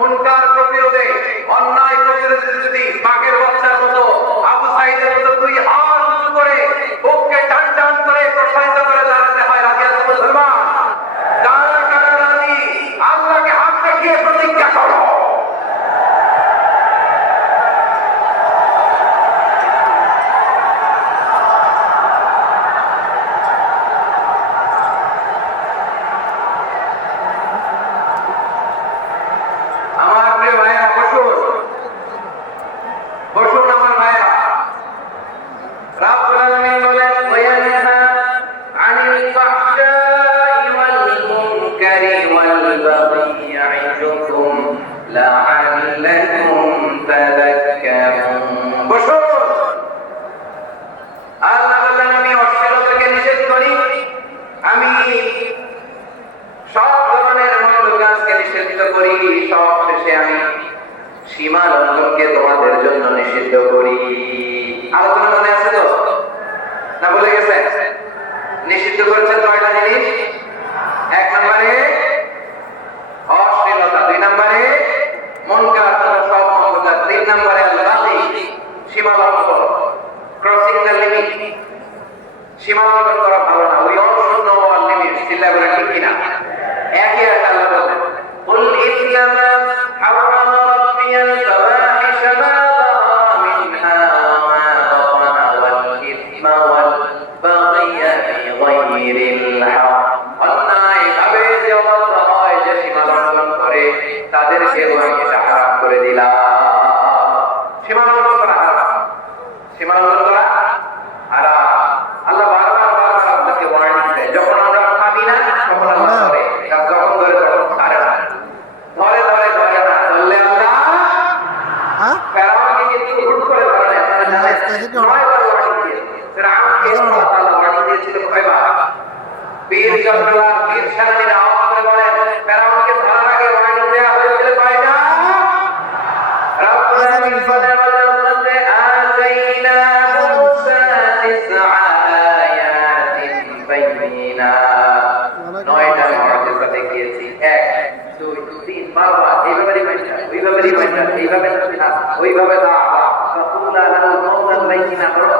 মুনকার সব ধরনের মন্দ কাজকে নিষিদ্ধ করি। জন্য নিষিদ্ধ করি। আলোচনা মনে আছে তো? বলে গেছে নিষিদ্ধ করেছে কয়টা জিনিস? এক নম্বরে অশ্লীলতা দুই নম্বরে মন কাজ সব মন্দ কাজ তিন নম্বরে লাতি সীমা লঙ্ঘন ক্রসিং দ্য লিমিট সীমা লঙ্ঘন করা ভালো না we all should know our limit চিল্লা বলে ঠিক কিনা একই আয়াত আল্লাহ বলেন قل إنما حرم ربي الفواحش ما ظهر منها وما بطن والإثم والبغي بغير الحق অন্যায় ভাবে যে অবাধ্য হয় যে সীমা লঙ্ঘন করে তাদেরকে আমি এটা হারাম করে দিলাম সীমা প্রেমা বীর জঙ্গলার বীর সেনানীরা আওয়াজ করে বলেন ফেরাউনকে ধরার আগে ওয়াইন দেওয়া হয়েছিল তাই না রাব্বুল আলামিন বলেন এইভাবে এইভাবে এইভাবে না ওইভাবে না রাসূলুল্লাহ সাল্লাল্লাহু আলাইহি ওয়াসাল্লাম